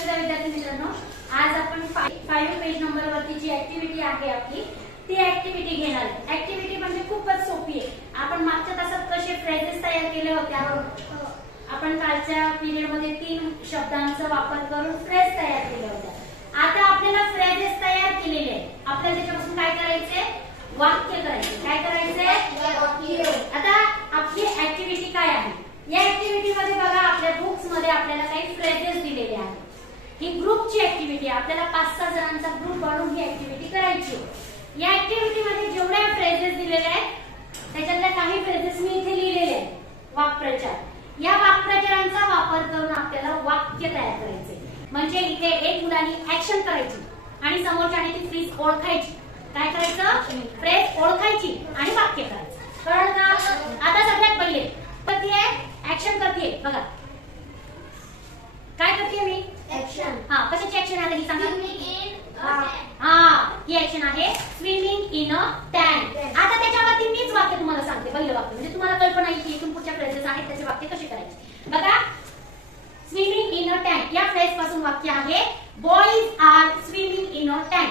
नमस्कार विद्यार्थी मित्रांनो, आज आपण 5 पेज नंबर वरती जी ऍक्टिव्हिटी आहे आपली ती ऍक्टिव्हिटी घेणार आहे। ऍक्टिव्हिटी म्हणजे खूपच सोपी आहे। आपण मागच्या तासात कसे फ्रेजेस तयार केले होते, आपण कालच्या पिरियड मध्ये 3 शब्दांचा वापर करून फ्रेज तयार केले होते। आता आपल्याला फ्रेजेस तयार केलेले आहे, आपल्याला त्याच्यापासून काय करायचे, वाक्य करायचे। काय करायचे, आता आपली ऍक्टिव्हिटी काय आहे, या ऍक्टिव्हिटी मध्ये बघा आपल्या बुक्स मध्ये आपल्याला काही फ्रेजेस दिलेले आहेत। ही ग्रुपची ऍक्टिव्हिटी आहे, आपल्याला 5-6 जणांचा ग्रुप बनवून ही ऍक्टिव्हिटी करायची आहे। या ऍक्टिव्हिटी मध्ये जेवढ्या फ्रेजेस दिलेले आहेत त्याच्यातल्या काही फ्रेजेस मी इथे लिहिलेले आहेत वाक्प्रचार। या वाक्प्रचारांचा वापर करून आपल्याला वाक्य तयार करायचे। म्हणजे इथे एक मुलांनी ऍक्शन करायची आणि समोरच्याने ती फ्रेज ओळखायची। काय करायचं, फ्रेज ओळखायची आणि वाक्य करायचं। कळलं का? आता सगळ्यात पहिले करतीये, ऍक्शन करतीये। बघा काय करतीये मी, ऍक्शन। हा, कशाची ऍक्शन आहे ही सांगा। ही ऍक्शन आहे स्विमिंग इन अ टँक। आता त्याच्यावरती मीच वाक्य तुम्हाला सांगते, पहिलं वाक्य म्हणजे तुम्हाला कल्पना येईल की इथून पुढच्या फ्रेजेस आहेत त्याचे वाक्य कसे करायचे। बघा, स्विमिंग इन अ टँक या फ्रेज पासून वाक्य आहे boys are swimming in a tank.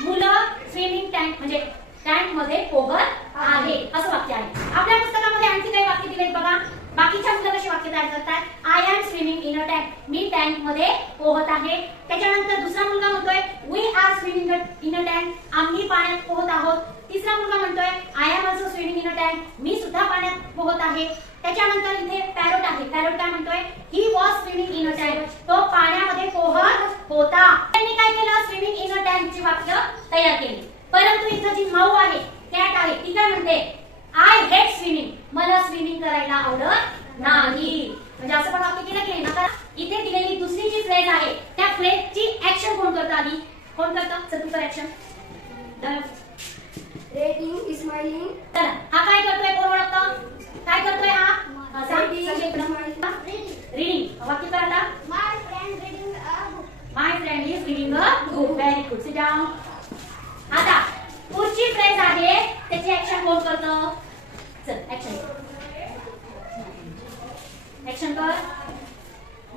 मुलं स्विमिंग टँक म्हणजे टँक मध्ये पोहत आहे असं वाक्य आहे। आपल्या पुस्तकामध्ये आणखी काही वाक्य दिलेत बघा। बाकीच्या मुलं कसे वाक्य तयार करतात, I am swimming in a tank, मी टँक मध्ये पोहत आहे। त्याच्यानंतर दुसरा मुलगा म्हणतोय we are swimming in a tank, आम्ही पाण्यात पोहत आहोत। तिसरा मुलगा म्हणतोय I am also swimming in a tank, मी सुद्धा पाण्यात पोहत आहे। त्याच्यानंतर इथे पॅरोट आहे, पॅरोट काय म्हणतोय he was swimming in a tank, तो पाण्यामध्ये पोहत होता। त्यांनी काय केलं, स्विमिंग इन अ टँक ची वाक्य तयार केली। परंतु इथे जी माऊ आहे, कॅट आहे, ती काय म्हणते आय हेट स्विमिंग, मला स्विमिंग करायला आवडत नाही। म्हणजे असं पण वाक्य केलं की नाही। इथे दिलेली दुसरी जी फ्रेज आहे त्या फ्रेजची ऍक्शन कोण करतं, आधी कोण करतं, चल तू कर ऍक्शन। रीडिंग स्माइलिंग, चला हा काय करतोय, कोण ओळखतं, काय करतोय हा, रीडिंग। वाक्य कर आता, my friend reading a book, my friend is reading a book. Very good, sit down. आता पुढची फ्रेज आहे त्याची ऍक्शन कोण करतं, चल ऍक्शन, ऍक्शन कर।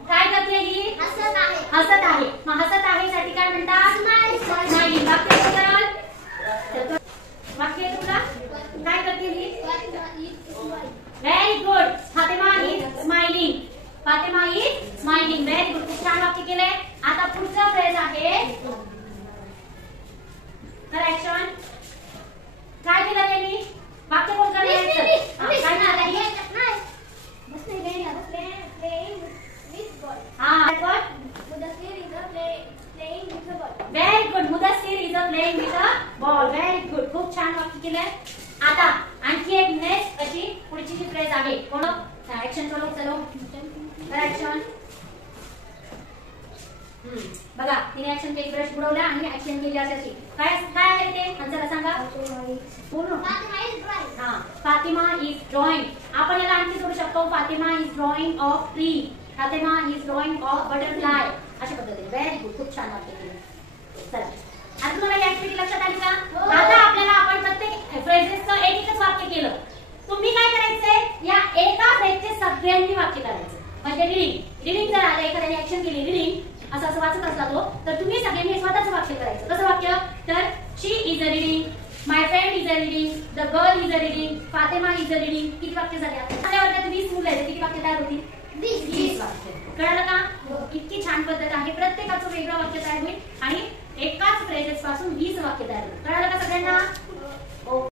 काय करते ही, हसत आहे, हसत आहे। मग हसत आहे साठी काय म्हणतात, स्माइलिंग। वाक्य कराल, वाक्य तुला काय करते ही, very good, Fatima is smiling, Fatima is smiling. Very good, खूप छान वाक्य केले। आता पुढचा फ्रेज आहे तर ऍक्शन। काय केलं त्यांनी, वाक्य कोण करणार, काय झालं, very good, Mudassir is playing with a ball. Very good, खूप छान वाक्य केलंय। आता आणखी एक नेक्स्ट अशी पुढची जी फ्रेज आहे, कोण ऍक्शन करो, चलो ऍक्शन। बघा तिने ऍक्शन केली, ब्रश बुडवला आणि ऍक्शन केली अशी। काय काय आहे ते, आन्सर सांगा पूर्ण। हा, फातिमा इज ड्रॉइंग। आपण याला आणखी जोडू शकतो, Fatima is drawing of tree, Fatima is drawing of butterfly अशा पद्धतीने। व्हेरी गुड, खूप छान वाक्य केलं। चला आता तुम्हाला ऍक्टिव्हिटी लक्षात आली का? आता आपल्याला आपण प्रत्येक फ्रेजेसचं एकच वाक्य केलं। तुम्ही काय करायचंय, या एका फ्रेजचे सगळ्यांनी वाक्य करायचं। म्हणजे रीडिंग जर आलं, एखाद्याने ऍक्शन केली रीडिंग असं वाचत असला तो, तर तुम्ही सगळ्यांनी स्वतःच वाक्य करायचं। कसं वाक्य, तर she is a reading, my friend is a reading, the girl is a reading, Fatima is a reading. किती वाक्य झाले आपल्या वर्गात, 20 मुलं आहेत, किती वाक्य तयार होतील, 20 वाक्य। कळलं का? इतकी छान पद्धत आहे, प्रत्येकाचं वेगळं वाक्य तयार होईल आणि एकाच फ्रेजेस पासून 20 वाक्य तयार होईल। कळलं का सगळ्यांना?